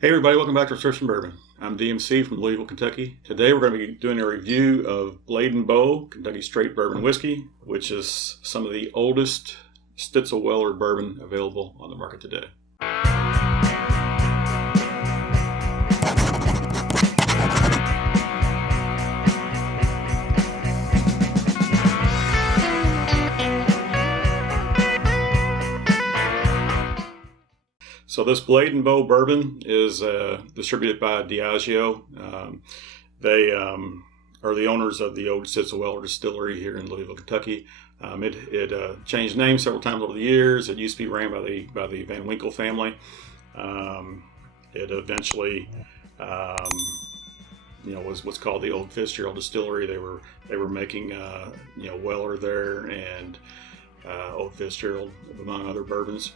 Hey everybody, welcome back to Research and Bourbon. I'm DMC from Louisville, Kentucky. Today we're going to be doing a review of Blade & Bow Kentucky Straight Bourbon Whiskey, which is some of the oldest Stitzel-Weller bourbon available on the market today. So this Blade & Bow bourbon is distributed by Diageo. They are the owners of the old Stitzel-Weller Distillery here in Louisville, Kentucky. It changed names several times over the years. It used to be ran by the Van Winkle family. It eventually, was what's called the Old Fitzgerald Distillery. They were making Weller there and Old Fitzgerald, among other bourbons.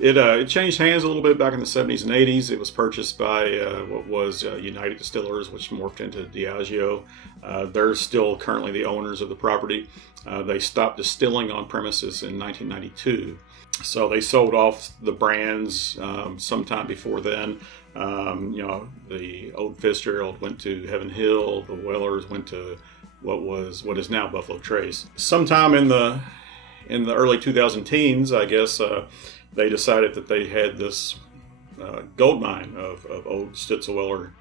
It changed hands a little bit back in the 70s and 80s. It was purchased by what was United Distillers, which morphed into Diageo. They're still currently the owners of the property. They stopped distilling on premises in 1992. So they sold off the brands sometime before then. The Old Fitzgerald went to Heaven Hill. The Wellers went to what is now Buffalo Trace. Sometime in the early 2010s, I guess, they decided that they had this gold mine of old Stitzel-Weller,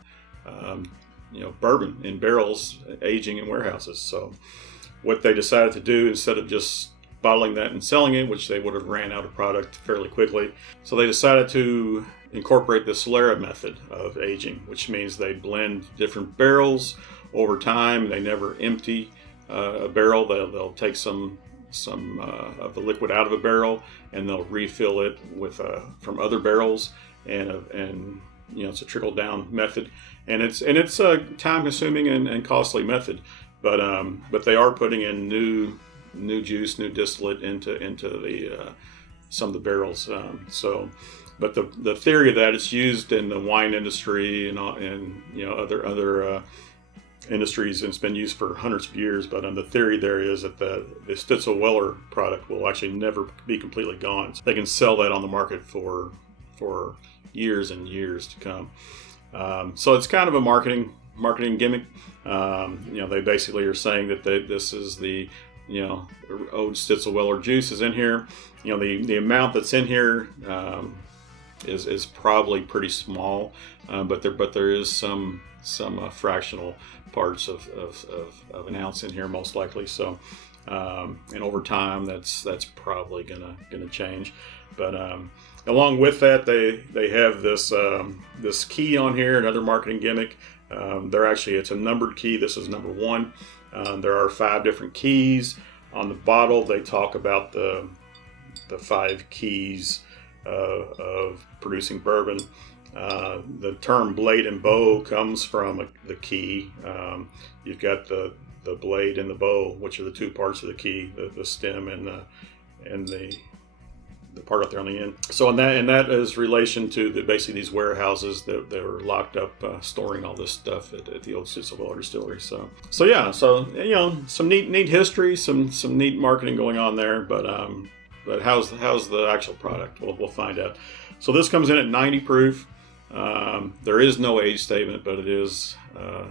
bourbon in barrels aging in warehouses. So what they decided to do, instead of just bottling that and selling it, which they would have ran out of product fairly quickly, so they decided to incorporate the Solera method of aging, which means they blend different barrels over time. They never empty a barrel. They'll take some of the liquid out of a barrel, and they'll refill it with from other barrels, and it's a trickle down method, and it's a time consuming and costly method, but they are putting in new juice, new distillate into the some of the barrels. But the theory of that, it's used in the wine industry and other industries, and it's been used for hundreds of years. But the theory there is that the Stitzel-Weller product will actually never be completely gone. So they can sell that on the market for years and years to come. So it's kind of a marketing gimmick. They basically are saying that this is the old Stitzel-Weller juice is in here. The amount that's in here is probably pretty small, but there is some fractional parts of an ounce in here, most likely. So, and over time, that's probably gonna change. But along with that, they have this key on here, another marketing gimmick. It's a numbered key. This is number 1. There are 5 different keys on the bottle. They talk about the 5 keys of producing bourbon. The term blade and bow comes from the key. You've got the blade and the bow, which are the 2 parts of the key, the stem and the part up there on the end. So and that is relation to basically these warehouses that were locked up storing all this stuff at the old Stitzel-Weller Distillery. So some neat history, some neat marketing going on there. But how's the actual product? We'll find out. So this comes in at 90 proof. There is no age statement, but it is a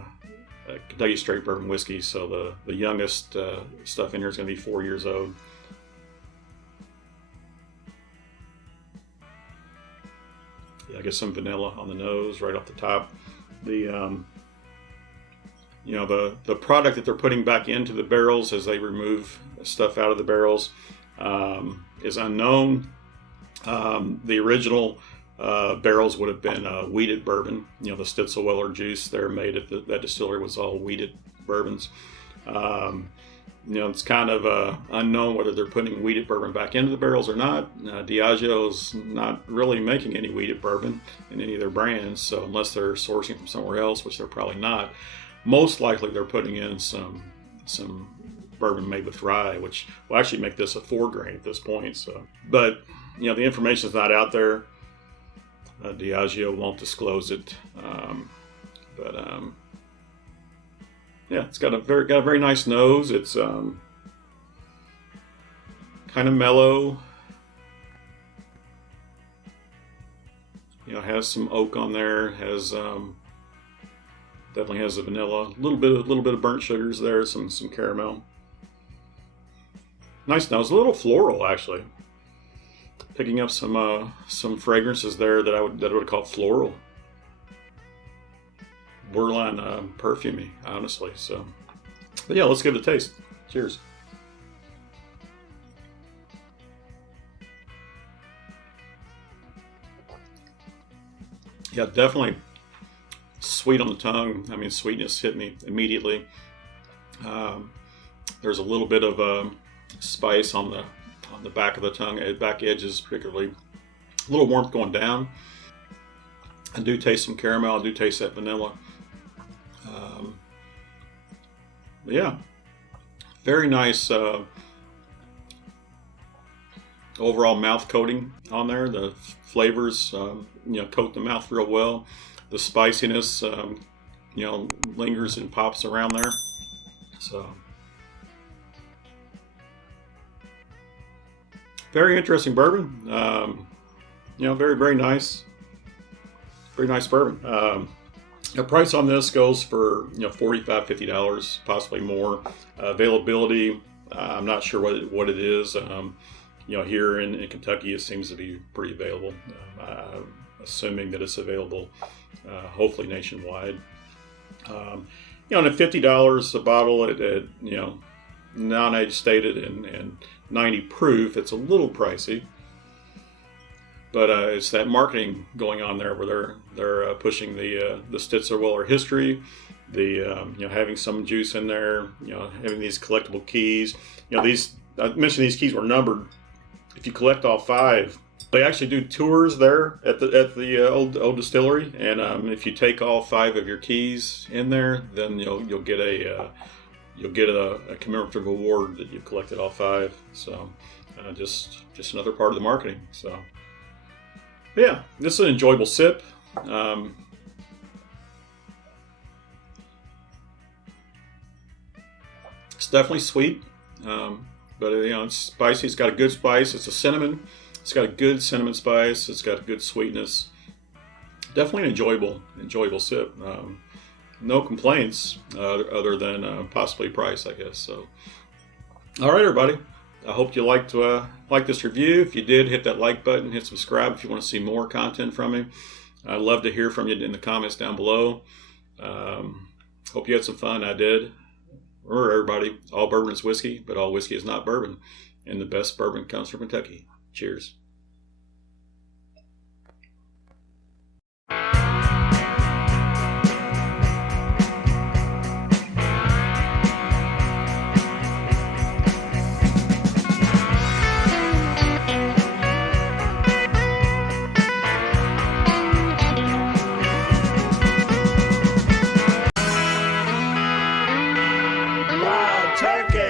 Kentucky Straight Bourbon Whiskey. So the youngest stuff in here is going to be 4 years old. Yeah, I guess some vanilla on the nose right off the top. The product that they're putting back into the barrels as they remove stuff out of the barrels is unknown. The original barrels would have been wheated bourbon. The Stitzel-Weller juice they're made at that distillery was all wheated bourbons. It's kind of unknown whether they're putting wheated bourbon back into the barrels or not. Diageo's not really making any wheated bourbon in any of their brands, so unless they're sourcing from somewhere else, which they're probably not, most likely they're putting in some bourbon made with rye, which will actually make this a 4 grain at this point. So, but the information is not out there. Diageo won't disclose it, it's got a very nice nose. It's kind of mellow. has some oak on there. Has definitely has the vanilla. A little bit of burnt sugars there. Some caramel. Nice nose. A little floral actually. Picking up some fragrances there that I would call floral. Borderline perfumey, honestly. So, but yeah, let's give it a taste. Cheers. Yeah, definitely sweet on the tongue. I mean, sweetness hit me immediately. There's a little bit of spice on the back of the tongue, back edges particularly. A little warmth going down. I do taste some caramel. I do taste that vanilla. Yeah, very nice overall mouth coating on there. The flavors, coat the mouth real well. The spiciness, lingers and pops around there. So, very interesting bourbon. Very, very nice. Very nice bourbon. The price on this goes for $45, $50, possibly more. Availability, I'm not sure what it is. Here in Kentucky, it seems to be pretty available. Assuming that it's available, hopefully nationwide. And at $50 a bottle, at non-age stated and 90 proof, it's a little pricey. But it's that marketing going on there where they're pushing the Stitzel-Weller history, having some juice in there, having these collectible keys. I mentioned these keys were numbered. If you collect all 5, they actually do tours there at the old distillery, and if you take all 5 of your keys in there, then you'll get a commemorative award that you've collected all 5. So just another part of the marketing. So. Yeah, this is an enjoyable sip. It's definitely sweet, but it's spicy. It's got a good spice. It's a cinnamon. It's got a good cinnamon spice. It's got a good sweetness. Definitely an enjoyable sip. No complaints other than possibly price, I guess. So, all right, everybody. I hope you liked this review. If you did, hit that like button, hit subscribe if you want to see more content from me. I'd love to hear from you in the comments down below. Hope you had some fun. I did. Remember, everybody, all bourbon is whiskey, but all whiskey is not bourbon. And the best bourbon comes from Kentucky. Cheers. Turkey.